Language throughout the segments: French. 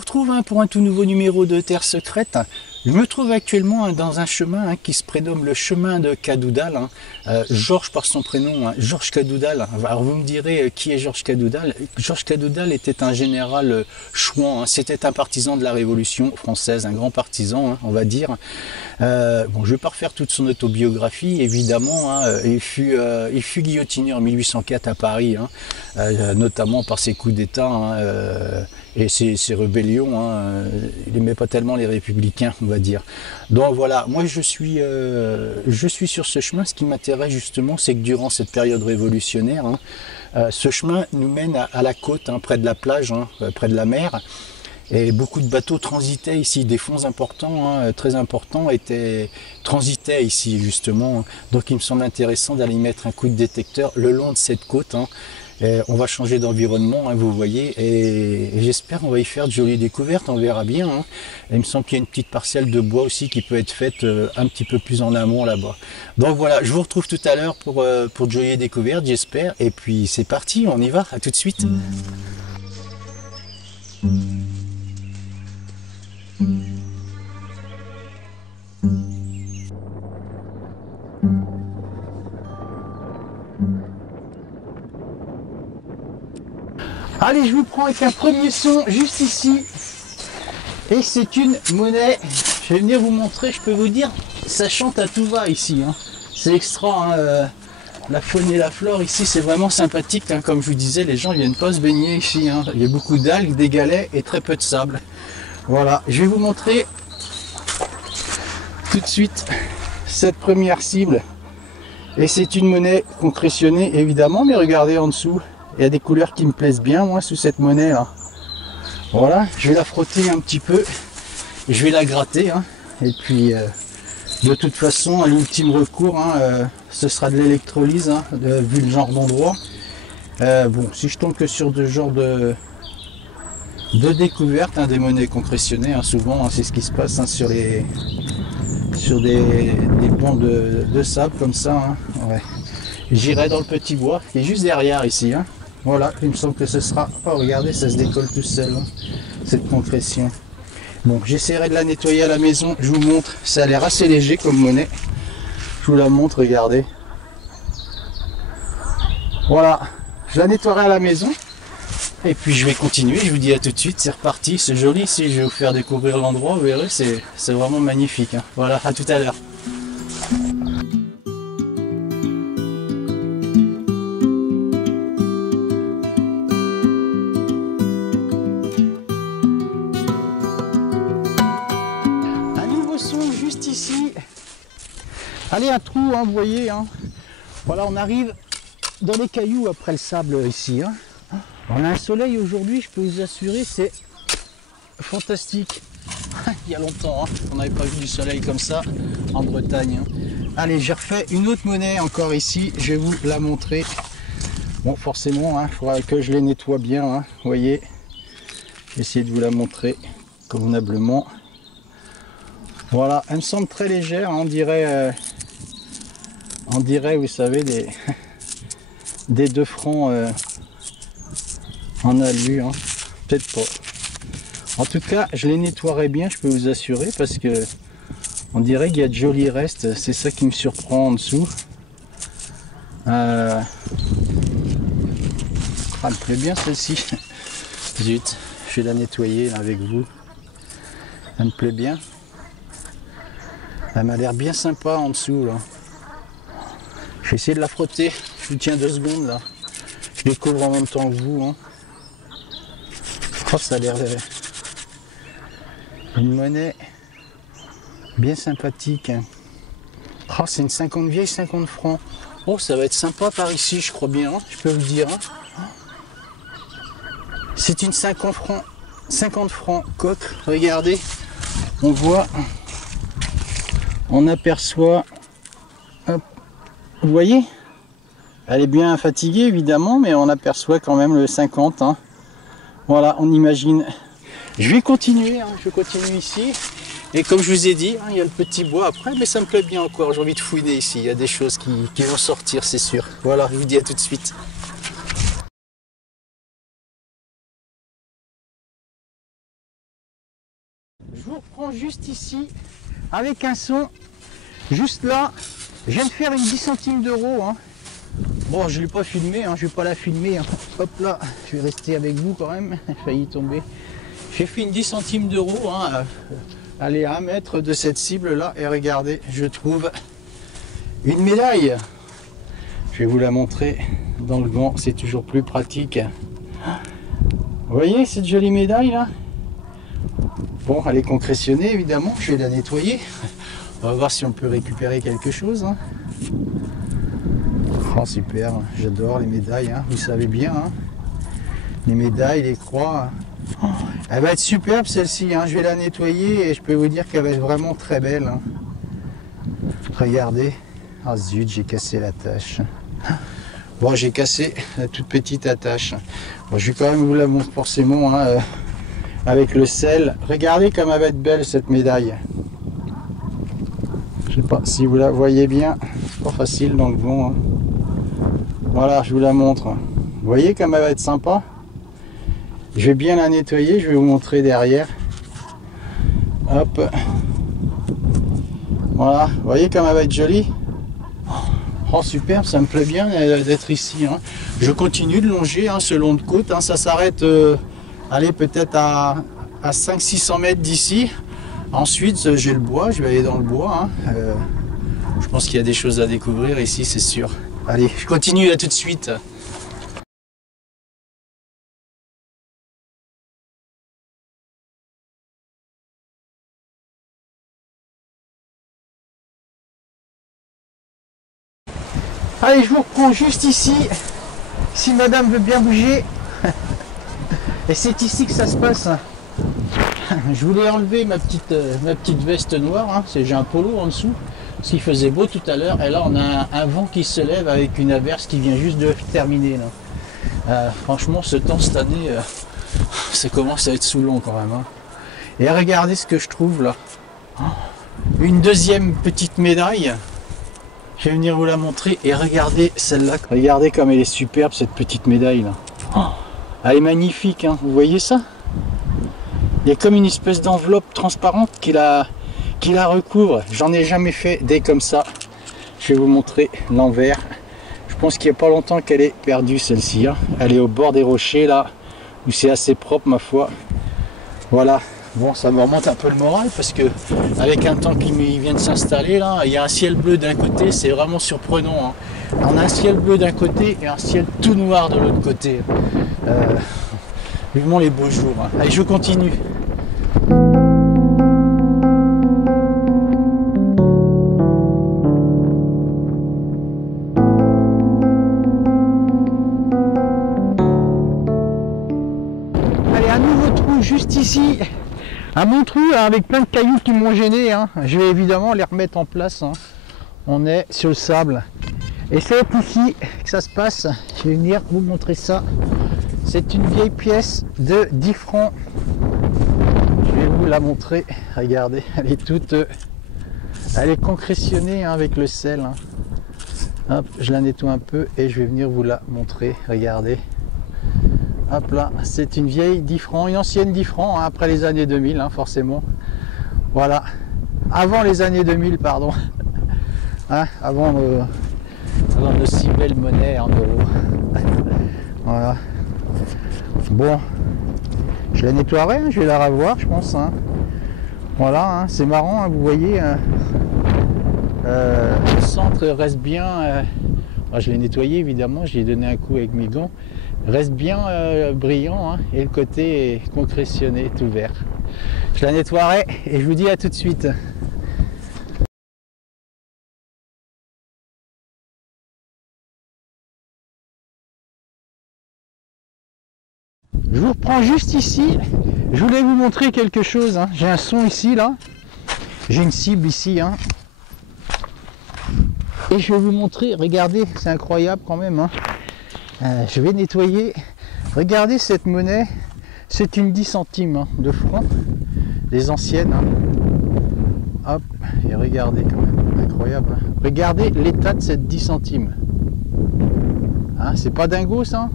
retrouve pour un tout nouveau numéro de Terre Secrète. Je me trouve actuellement dans un chemin qui se prénomme le chemin de Cadoudal. Georges par son prénom, Georges Cadoudal. Alors vous me direz qui est Georges Cadoudal. Georges Cadoudal était un général chouan, c'était un partisan de la Révolution française, un grand partisan, on va dire. Bon, je ne vais pas refaire toute son autobiographie, évidemment. Il fut guillotiné en 1804 à Paris, notamment par ses coups d'État et ses rébellions. Il n'aimait pas tellement les républicains, on va dire. Donc voilà, moi je suis sur ce chemin. Ce qui m'intéresse justement, c'est que durant cette période révolutionnaire, ce chemin nous mène à la côte, près de la plage, près de la mer. Et beaucoup de bateaux transitaient ici, des fonds importants, très importants, transitaient ici justement. Donc il me semble intéressant d'aller mettre un coup de détecteur le long de cette côte. Et on va changer d'environnement, vous voyez, et j'espère qu'on va y faire de jolies découvertes, on verra bien. Et il me semble qu'il y a une petite parcelle de bois aussi qui peut être faite un petit peu plus en amont là-bas. Donc voilà, je vous retrouve tout à l'heure pour de jolies découvertes, j'espère. Et puis c'est parti, on y va, à tout de suite. Allez, je vous prends avec un premier son juste ici. Et c'est une monnaie. Je vais venir vous montrer, je peux vous dire, ça chante à tout va ici. C'est extra, la faune et la flore ici, c'est vraiment sympathique. Comme je vous disais, les gens ne viennent pas se baigner ici. Il y a beaucoup d'algues, des galets et très peu de sable. Voilà, je vais vous montrer tout de suite cette première cible. Et c'est une monnaie concrétionnée évidemment, mais regardez en dessous. Il y a des couleurs qui me plaisent bien, moi, sous cette monnaie là. Voilà, je vais la frotter un petit peu. Je vais la gratter. Et puis, de toute façon, à l'ultime recours, ce sera de l'électrolyse, vu le genre d'endroit. Bon, si je tombe que sur ce genre de découverte, des monnaies concrétionnées, souvent, c'est ce qui se passe sur des bancs de sable comme ça. Ouais. J'irai dans le petit bois, qui est juste derrière ici. Voilà, il me semble que ce sera... Oh, regardez, ça se décolle tout seul, cette concrétion. Bon, j'essaierai de la nettoyer à la maison. Je vous montre. Ça a l'air assez léger comme monnaie. Je vous la montre, regardez. Voilà, je la nettoierai à la maison. Et puis je vais continuer. Je vous dis à tout de suite. C'est reparti. C'est joli ici. Je vais vous faire découvrir l'endroit. Vous verrez, c'est vraiment magnifique. Voilà, à tout à l'heure. Juste ici, allez, un trou, vous voyez, voilà, on arrive dans les cailloux après le sable ici. On a un soleil aujourd'hui, je peux vous assurer, c'est fantastique. Il y a longtemps, on n'avait pas vu du soleil comme ça en Bretagne. Allez, j'ai refait une autre monnaie encore ici, je vais vous la montrer. Bon, forcément, il faudra que je les nettoie bien, vous voyez. Je vais essayer de vous la montrer convenablement. Voilà, elle me semble très légère, on dirait, vous savez, des 2 francs en alu, peut-être pas. En tout cas, je les nettoierai bien, je peux vous assurer, parce que on dirait qu'il y a de jolis restes, c'est ça qui me surprend en dessous. Elle me plaît bien celle-ci. Zut, je vais la nettoyer avec vous. Elle me plaît bien. Elle m'a l'air bien sympa en dessous là. Je vais essayer de la frotter. Je vous tiens 2 secondes là. Je découvre en même temps que vous. Oh, ça a l'air une monnaie bien sympathique. Oh, c'est une 50 vieille, 50 francs. Oh, ça va être sympa par ici, je crois bien. Je peux vous dire. C'est une 50 francs coque. Regardez, on voit. On aperçoit, hop, vous voyez, elle est bien fatiguée évidemment, mais on aperçoit quand même le 50. Voilà, on imagine. Je vais continuer, je continue ici. Et comme je vous ai dit, il y a le petit bois après, mais ça me plaît bien encore. J'ai envie de fouiner ici, il y a des choses qui vont sortir, c'est sûr. Voilà, je vous dis à tout de suite. Je vous reprends juste ici avec un son. Juste là, je viens de faire une 10 centimes d'euros. Hein. Bon, je ne l'ai pas filmé, hein, je ne vais pas la filmer. Hein. Hop là, je vais rester avec vous quand même. J'ai failli tomber. J'ai fait une 10 centimes d'euros. Hein, allez, à 1 mètre de cette cible là. Et regardez, je trouve une médaille. Je vais vous la montrer dans le gant, c'est toujours plus pratique. Vous voyez cette jolie médaille là? Bon, elle est concrétionnée évidemment, je vais la nettoyer. On va voir si on peut récupérer quelque chose. Hein. Oh super, j'adore les médailles, hein. Vous savez bien. Hein. Les médailles, les croix. Oh, elle va être superbe celle-ci, hein. Je vais la nettoyer et je peux vous dire qu'elle va être vraiment très belle. Hein. Regardez. Ah zut, j'ai cassé l'attache. Bon, j'ai cassé la toute petite attache. Bon, je vais quand même vous la montrer forcément hein, avec le sel. Regardez comme elle va être belle cette médaille. Je sais pas si vous la voyez bien. C'est pas facile dans le vent. Hein. Voilà, je vous la montre. Vous voyez comme elle va être sympa. Je vais bien la nettoyer. Je vais vous montrer derrière. Hop. Voilà, vous voyez comme elle va être jolie. Oh superbe, ça me plaît bien d'être ici. Hein. Je continue de longer hein, ce long de côte. Hein. Ça s'arrête, allez peut-être à 500-600 mètres d'ici. Ensuite, j'ai le bois, je vais aller dans le bois. Hein. Je pense qu'il y a des choses à découvrir ici, c'est sûr. Allez, je continue, à tout de suite. Allez, je vous reprends juste ici, si madame veut bien bouger. Et c'est ici que ça se passe. Je voulais enlever ma petite veste noire, hein. J'ai un polo en dessous, parce qu'il faisait beau tout à l'heure. Et là, on a un vent qui se lève avec une averse qui vient juste de terminer. Là. Franchement, ce temps cette année, ça commence à être saoulant quand même. Hein. Et regardez ce que je trouve là. Une deuxième petite médaille. Je vais venir vous la montrer et regardez celle-là. Regardez comme elle est superbe cette petite médaille là. Oh, elle est magnifique, hein. Vous voyez ça? Il y a comme une espèce d'enveloppe transparente qui la recouvre. J'en ai jamais fait des comme ça. Je vais vous montrer l'envers. Je pense qu'il n'y a pas longtemps qu'elle est perdue celle-ci. Hein. Elle est au bord des rochers là, où c'est assez propre ma foi. Voilà. Bon, ça me remonte un peu le moral parce que avec un temps qui vient de s'installer là, il y a un ciel bleu d'un côté, c'est vraiment surprenant. Hein. On a un ciel bleu d'un côté et un ciel tout noir de l'autre côté. Vivement les beaux jours. Hein. Allez, je continue. Allez, un nouveau trou juste ici. Un bon trou hein, avec plein de cailloux qui m'ont gêné. Hein. Je vais évidemment les remettre en place. Hein. On est sur le sable. Et c'est ici que ça se passe. Je vais venir vous montrer ça. C'est une vieille pièce de 10 francs. Je vais vous la montrer. Regardez, elle est toute... elle est concrétionnée hein, avec le sel. Hein. Hop, je la nettoie un peu et je vais venir vous la montrer. Regardez. Hop là, c'est une vieille 10 francs, une ancienne 10 francs, hein, après les années 2000, hein, forcément. Voilà, avant les années 2000, pardon. Hein, avant de si belles monnaies en euros. Voilà. Bon, je la nettoierai, hein, je vais la revoir, je pense. Hein. Voilà, hein, c'est marrant, hein, vous voyez. Le centre reste bien. Je l'ai nettoyé évidemment, j'ai donné un coup avec mes gants. Reste bien brillant hein, et le côté est concrétionné, tout vert. Je la nettoierai et je vous dis à tout de suite. Je vous reprends juste ici. Je voulais vous montrer quelque chose. Hein. J'ai un son ici là. J'ai une cible ici. Hein. Et je vais vous montrer. Regardez, c'est incroyable quand même. Hein. Je vais nettoyer. Regardez cette monnaie, c'est une 10 centimes hein, de francs, les anciennes. Hein. Hop, et regardez quand même, incroyable. Hein. Regardez l'état de cette 10 centimes. Hein, c'est pas dingo ça?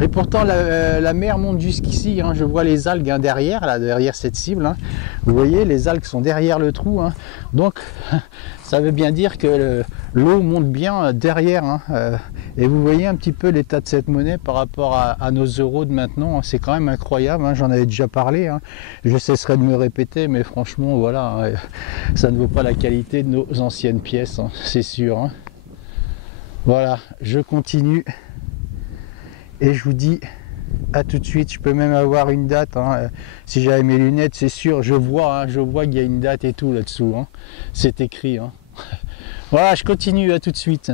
Et pourtant la mer monte jusqu'ici, hein. Je vois les algues hein, derrière, là, derrière cette cible. Hein. Vous voyez, les algues sont derrière le trou. Hein. Donc ça veut bien dire que l'eau monte bien derrière. Hein. Et vous voyez un petit peu l'état de cette monnaie par rapport à nos euros de maintenant. Hein. C'est quand même incroyable, hein. J'en avais déjà parlé. Hein. Je cesserai de me répéter, mais franchement, voilà, hein, ça ne vaut pas la qualité de nos anciennes pièces, hein, c'est sûr. Hein. Voilà, je continue. Et je vous dis à tout de suite. Je peux même avoir une date. Hein. Si j'avais mes lunettes, c'est sûr. Je vois qu'il y a une date et tout là-dessous. Hein. C'est écrit. Hein. Voilà, je continue. À tout de suite.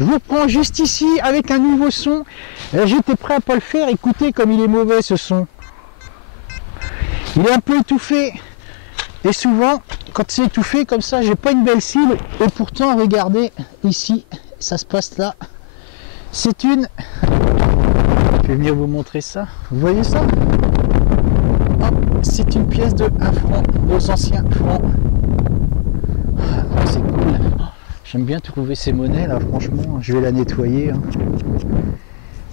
Je vous prends juste ici avec un nouveau son. J'étais prêt à pas le faire. Écoutez comme il est mauvais ce son. Il est un peu étouffé. Et souvent, quand c'est étouffé comme ça, j'ai pas une belle cible. Et pourtant, regardez, ici, ça se passe là. C'est une... Je vais venir vous montrer ça. Vous voyez ça? C'est une pièce de 1 franc, nos anciens francs. C'est cool. J'aime bien trouver ces monnaies là, franchement. Je vais la nettoyer. Hein.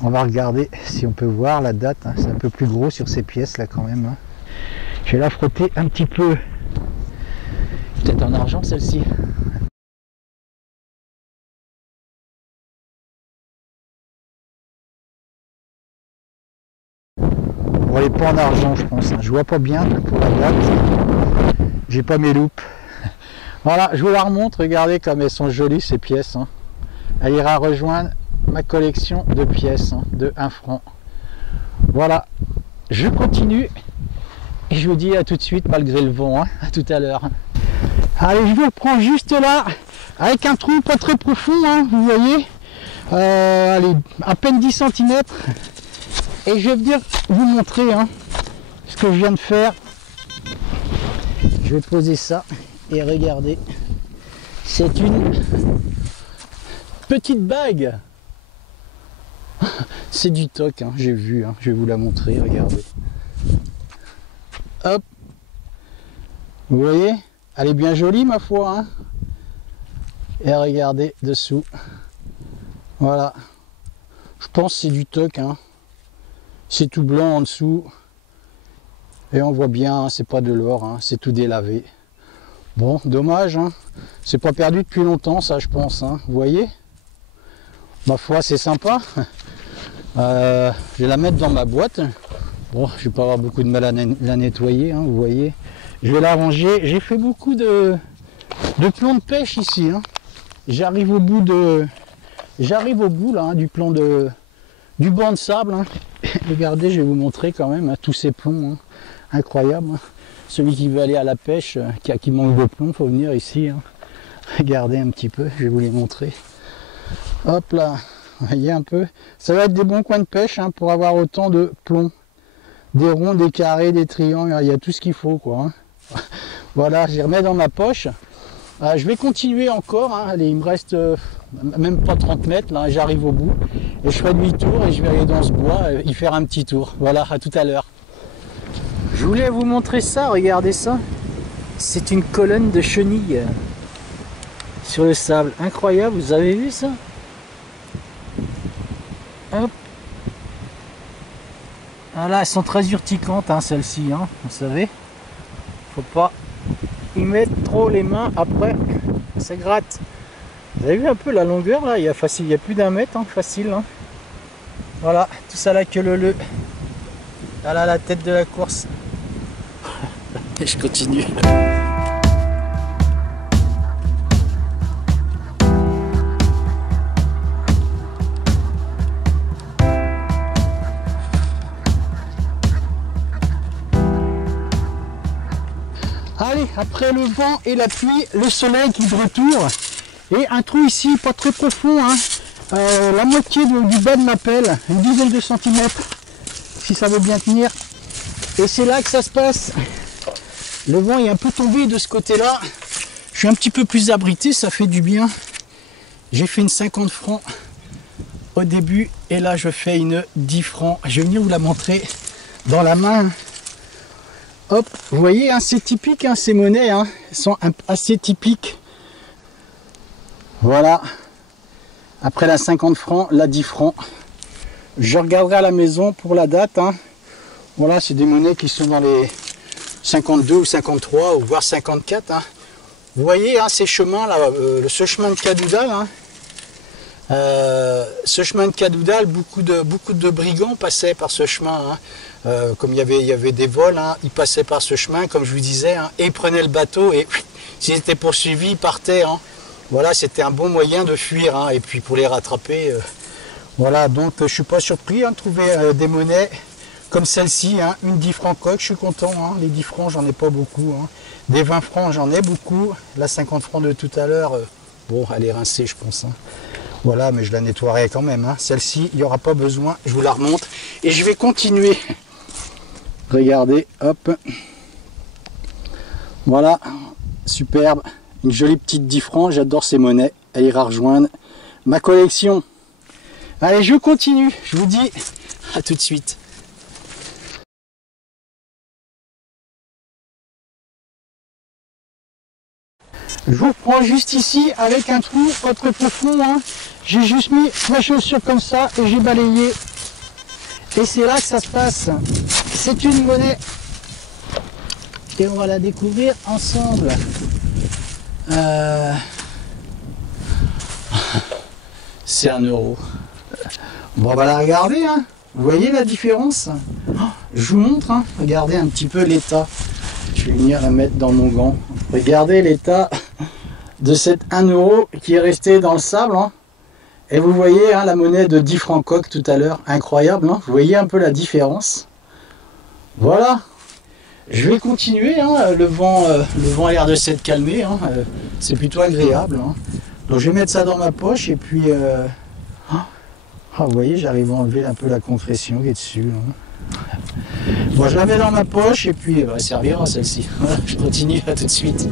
On va regarder si on peut voir la date. Hein. C'est un peu plus gros sur ces pièces là quand même. Hein. Je vais la frotter un petit peu. Peut-être en argent celle-ci. Bon, elle n'est pas en argent je pense. Hein. Je vois pas bien pour la date. J'ai pas mes loupes. Voilà, je vous la remontre. Regardez comme elles sont jolies ces pièces. Hein. Elle ira rejoindre ma collection de pièces hein, de 1 franc. Voilà, je continue. Et je vous dis à tout de suite malgré le vent. Hein. À tout à l'heure. Allez, je vous reprends juste là, avec un trou pas très profond, hein, vous voyez, allez, à peine 10 cm. Et je vais venir vous montrer hein, ce que je viens de faire. Je vais poser ça et regardez, c'est une petite bague. C'est du toc, hein, j'ai vu, hein, je vais vous la montrer, regardez. Hop, vous voyez? Elle est bien jolie ma foi. Hein. Et regardez dessous. Voilà. Je pense que c'est du toc. Hein. C'est tout blanc en dessous. Et on voit bien, hein, c'est pas de l'or. Hein. C'est tout délavé. Bon, dommage. Hein. C'est pas perdu depuis longtemps ça je pense. Hein. Vous voyez? Ma foi c'est sympa. Je vais la mettre dans ma boîte. Bon, je vais pas avoir beaucoup de mal à la nettoyer. Hein, vous voyez? Je vais la ranger. J'ai fait beaucoup de plomb de pêche ici. Hein. J'arrive au bout là, hein, du banc de sable. Hein. Regardez, je vais vous montrer quand même hein, tous ces plombs. Hein. Incroyable. Hein. Celui qui veut aller à la pêche, qui manque de plomb, faut venir ici. Hein. Regardez un petit peu, je vais vous les montrer. Hop là, vous voyez un peu. Ça va être des bons coins de pêche hein, pour avoir autant de plomb. Des ronds, des carrés, des triangles, il y a tout ce qu'il faut quoi. Hein. Voilà, je les remets dans ma poche. Je vais continuer encore. Hein. Allez, il me reste même pas 30 mètres. Là, j'arrive au bout. Et je ferai demi-tour et je vais aller dans ce bois et y faire un petit tour. Voilà, à tout à l'heure. Je voulais vous montrer ça. Regardez ça. C'est une colonne de chenilles sur le sable. Incroyable, vous avez vu ça? Hop. Voilà, elles sont très urticantes, hein, celles-ci. Hein, vous savez. Faut pas y mettre trop les mains après ça gratte. Vous avez vu un peu la longueur là, il y a plus d'1 mètre hein, facile hein. Voilà, tout ça là que le voilà la tête de la course. Et je continue. Allez, après le vent et la pluie, le soleil qui est de retour. Et un trou ici, pas très profond, hein. La moitié du bas de ma pelle, une dizaine de centimètres, si ça veut bien tenir. Et c'est là que ça se passe. Le vent est un peu tombé de ce côté-là. Je suis un petit peu plus abrité, ça fait du bien. J'ai fait une 50 francs au début, et là je fais une 10 francs. Je vais venir vous la montrer dans la main. Hop, vous voyez, hein, c'est typique, hein, ces monnaies hein, sont assez typiques. Voilà. Après la 50 francs, la 10 francs. Je regarderai à la maison pour la date. Hein. Voilà, c'est des monnaies qui sont dans les 52 ou 53 ou voire 54. Hein. Vous voyez hein, ces chemins là, ce chemin de Cadoudal. Hein. Ce chemin de Cadoudal, beaucoup de brigands passaient par ce chemin. Hein. Comme il y avait des vols, hein, ils passaient par ce chemin, comme je vous disais, hein, et ils prenaient le bateau et s'ils étaient poursuivis, ils partaient. Hein. Voilà, c'était un bon moyen de fuir. Hein, et puis pour les rattraper, voilà. Donc je suis pas surpris hein, de trouver des monnaies comme celle-ci, hein, une 10 francs coque. Je suis content. Hein, les 10 francs, j'en ai pas beaucoup. Hein. Des 20 francs, j'en ai beaucoup. La 50 francs de tout à l'heure, bon, elle est rincée, je pense. Hein. Voilà, mais je la nettoierai quand même. Hein. Celle-ci, il n'y aura pas besoin. Je vous la remonte. Et je vais continuer. Regardez, hop. Voilà, superbe. Une jolie petite 10 francs. J'adore ces monnaies. Elle ira rejoindre ma collection. Allez, je continue. Je vous dis à tout de suite. Je vous reprends juste ici avec un trou pas très profond. Hein. J'ai juste mis ma chaussure comme ça et j'ai balayé. Et c'est là que ça se passe. C'est une monnaie. Et on va la découvrir ensemble. C'est 1 euro. Bon, on va la regarder. Hein. Vous voyez la différence? Je vous montre. Hein. Regardez un petit peu l'état. Je vais venir la mettre dans mon gant. Regardez l'état de cette 1 euro qui est resté dans le sable. Hein. Et vous voyez hein, la monnaie de 10 francs coque tout à l'heure. Incroyable. Hein. Vous voyez un peu la différence. Voilà. Je vais continuer. Hein. Le vent a l'air de s'être calmé. Hein. C'est plutôt agréable. Hein. Donc je vais mettre ça dans ma poche. Et puis... vous voyez, j'arrive à enlever un peu la compression qui est dessus. Hein. Bon, je la mets dans ma poche et puis elle servira celle-ci. Voilà, je continue, à tout de suite.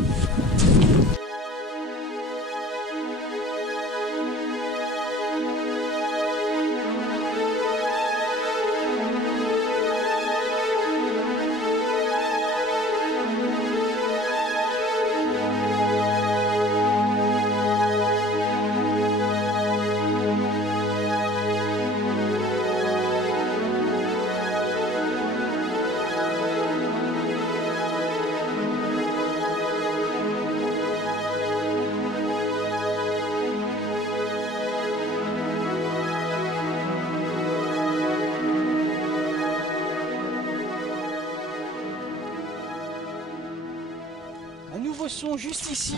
Un nouveau son juste ici.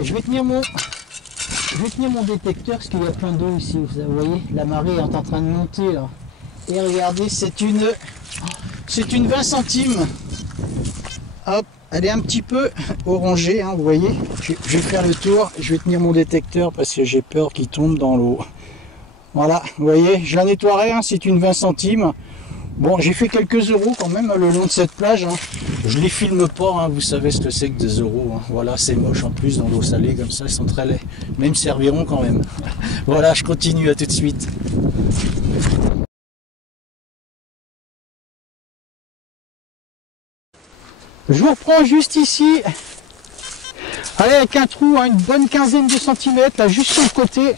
Je vais tenir mon détecteur parce qu'il y a plein d'eau ici. Vous voyez, la marée est en train de monter là. Et regardez, c'est une 20 centimes. Hop, elle est un petit peu orangée, hein, vous voyez. Je vais faire le tour. Je vais tenir mon détecteur parce que j'ai peur qu'il tombe dans l'eau. Voilà, vous voyez, je la nettoierai. Hein, c'est une 20 centimes. Bon, j'ai fait quelques euros quand même le long de cette plage. Hein. Je les filme pas, hein. Vous savez ce que c'est que des euros. Hein. Voilà, c'est moche en plus dans l'eau salée comme ça, ils sont très laids. Mais ils me serviront quand même. Voilà, je continue, à tout de suite. Je vous reprends juste ici. Allez, avec un trou, hein, une bonne quinzaine de centimètres, là, juste sur le côté.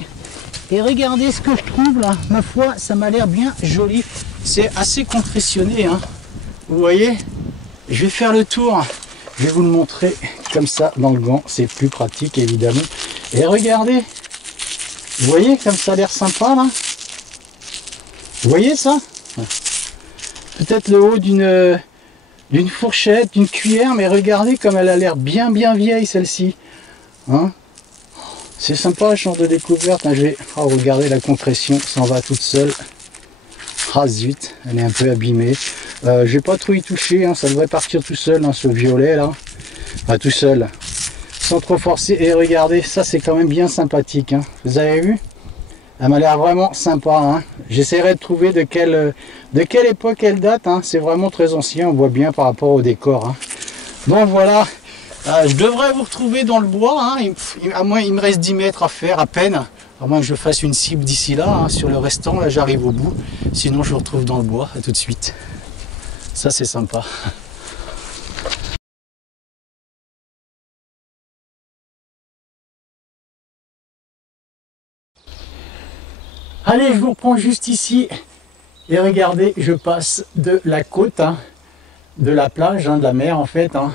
Et regardez ce que je trouve là. Ma foi, ça m'a l'air bien joli. C'est assez compressionné, hein. Vous voyez, je vais faire le tour. Je vais vous le montrer comme ça dans le gant. C'est plus pratique, évidemment. Et regardez. Vous voyez comme ça a l'air sympa, là. Vous voyez ça? Peut-être le haut d'une fourchette, d'une cuillère. Mais regardez comme elle a l'air bien vieille, celle-ci. Hein? C'est sympa, le genre de découverte. Hein. Regardez la compression, s'en va toute seule. Ah zut, elle est un peu abîmée. Je vais pas trop y toucher, hein, ça devrait partir tout seul, hein, ce violet là. Enfin, tout seul, sans trop forcer. Et regardez, ça c'est quand même bien sympathique. Hein. Vous avez vu? Elle m'a l'air vraiment sympa. Hein. J'essaierai de trouver de quelle époque elle date. Hein. C'est vraiment très ancien, on voit bien par rapport au décor. Hein. Donc voilà, je devrais vous retrouver dans le bois. Hein. À moins, il me reste 10 mètres à faire à peine. À moins que je fasse une cible d'ici là, hein. Sur le restant, là j'arrive au bout. Sinon je vous retrouve dans le bois, à tout de suite. Ça c'est sympa. Allez, je vous reprends juste ici. Et regardez, je passe de la côte, hein, de la plage, hein, de la mer en fait, hein,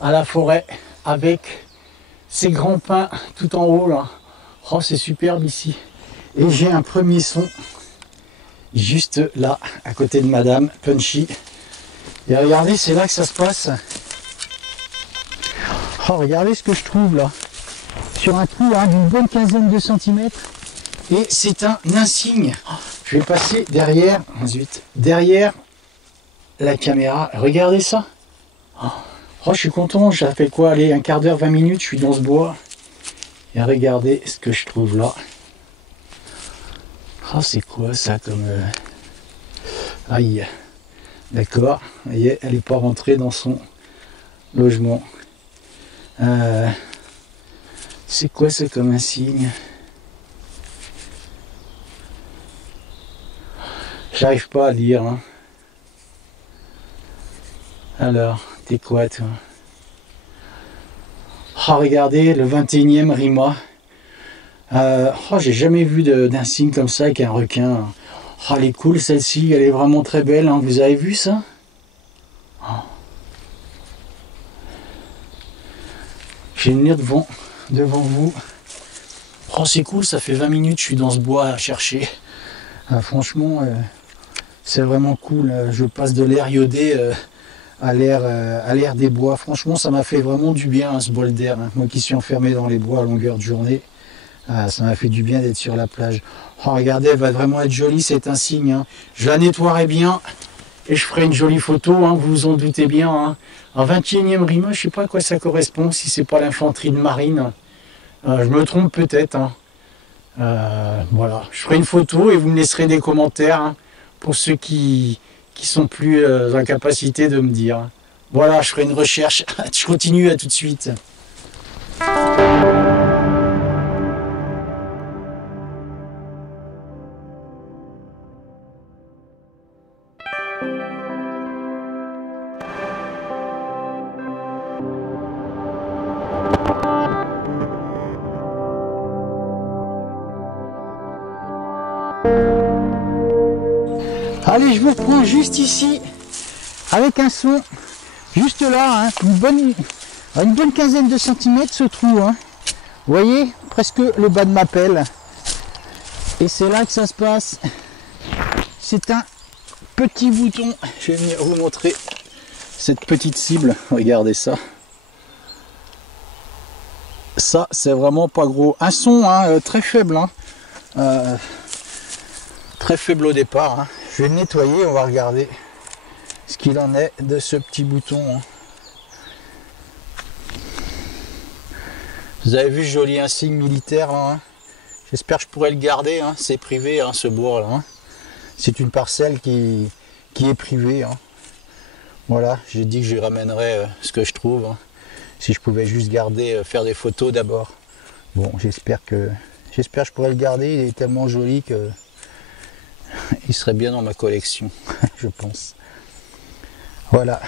à la forêt avec ces grands pins tout en haut là. Oh, c'est superbe ici. Et j'ai un premier son juste là, à côté de Madame Punchy. Et regardez, c'est là que ça se passe. Oh, regardez ce que je trouve là. Sur un trou hein, d'une bonne quinzaine de centimètres. Et c'est un insigne. Oh, je vais passer derrière, derrière la caméra. Regardez ça. Oh, je suis content. Ça fait quoi? Allez, un quart d'heure, 20 minutes, je suis dans ce bois. Et regardez ce que je trouve là. Oh, c'est quoi ça comme... Aïe. D'accord. Vous voyez, elle n'est pas rentrée dans son logement. C'est quoi ça comme insigne? J'arrive pas à lire. Hein. Alors, t'es quoi toi? Oh, regardez, le 21e Rima. Oh, j'ai jamais vu d'insigne comme ça avec un requin. Oh, elle est cool celle-ci, elle est vraiment très belle. Hein. Vous avez vu ça? Oh. Je vais venir devant vous. Oh, c'est cool, ça fait 20 minutes je suis dans ce bois à chercher. Franchement, c'est vraiment cool. Je passe de l'air iodé à l'air des bois. Franchement, ça m'a fait vraiment du bien, hein, ce bol d'air. Hein. Moi qui suis enfermé dans les bois à longueur de journée, ça m'a fait du bien d'être sur la plage. Oh, regardez, elle va vraiment être jolie, c'est un signe. Hein. Je la nettoierai bien et je ferai une jolie photo, hein, vous vous en doutez bien. Hein. En 21e Rima, je ne sais pas à quoi ça correspond, si c'est pas l'infanterie de marine. Je me trompe peut-être. Hein. Voilà, je ferai une photo et vous me laisserez des commentaires hein, pour ceux qui sont plus en capacité de me dire. Voilà, je ferai une recherche. Je continue, à tout de suite. Allez, je vous reprends juste ici, avec un son, juste là, hein, une bonne quinzaine de centimètres ce trou. Hein. Vous voyez, presque le bas de ma pelle. Et c'est là que ça se passe. C'est un petit bouton. Je vais venir vous montrer cette petite cible. Regardez ça. Ça, c'est vraiment pas gros. Un son hein, très faible. Hein. Très faible au départ. Hein. Je vais le nettoyer, on va regarder ce qu'il en est de ce petit bouton. Hein. Vous avez vu, joli insigne militaire là. Hein. J'espère que je pourrai le garder. Hein. C'est privé hein, ce bois là. Hein. C'est une parcelle qui est privée. Hein. Voilà, j'ai dit que je ramènerais ce que je trouve. Hein. Si je pouvais juste garder, faire des photos d'abord. Bon, j'espère que je pourrai le garder. Il est tellement joli que il serait bien dans ma collection, je pense. Voilà,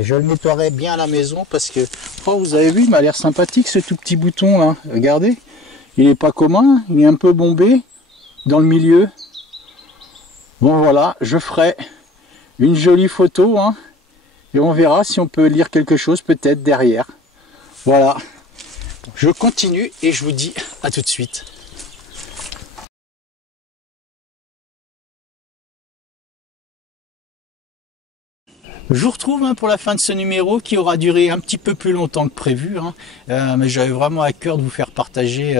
je le nettoierai bien à la maison parce que, oh, vous avez vu, il m'a l'air sympathique ce tout petit bouton là. Regardez, il n'est pas commun, il est un peu bombé dans le milieu. Bon voilà, je ferai une jolie photo hein, et on verra si on peut lire quelque chose peut-être derrière. Voilà, je continue et je vous dis à tout de suite. Je vous retrouve hein, pour la fin de ce numéro qui aura duré un petit peu plus longtemps que prévu. Hein. Mais j'avais vraiment à cœur de vous faire partager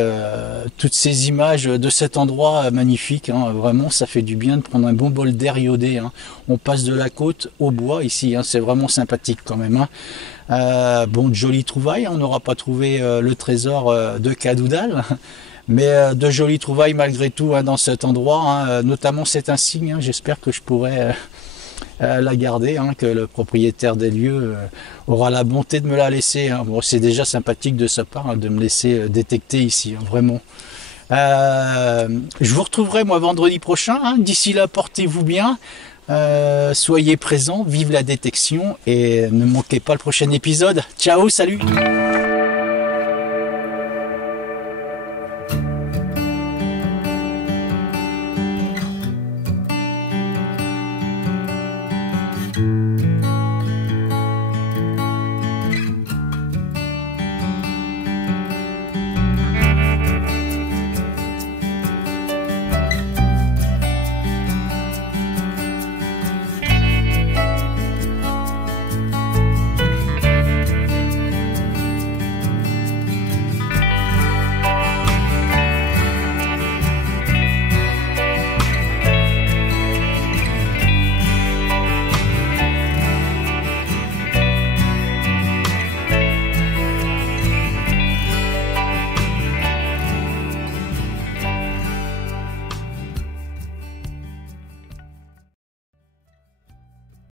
toutes ces images de cet endroit magnifique. Hein. Vraiment, ça fait du bien de prendre un bon bol d'air iodé. Hein. On passe de la côte au bois ici. Hein. C'est vraiment sympathique quand même. Hein. Bon, de jolies trouvailles. On n'aura pas trouvé le trésor de Cadoudal. Mais de jolies trouvailles malgré tout hein, dans cet endroit. Hein. Notamment cet insigne. Hein. J'espère que je pourrai... la garder, hein, que le propriétaire des lieux aura la bonté de me la laisser. Hein. Bon, c'est déjà sympathique de sa part hein, de me laisser détecter ici, hein, vraiment. Je vous retrouverai moi vendredi prochain. Hein. D'ici là, portez-vous bien, soyez présents, vive la détection et ne manquez pas le prochain épisode. Ciao, salut!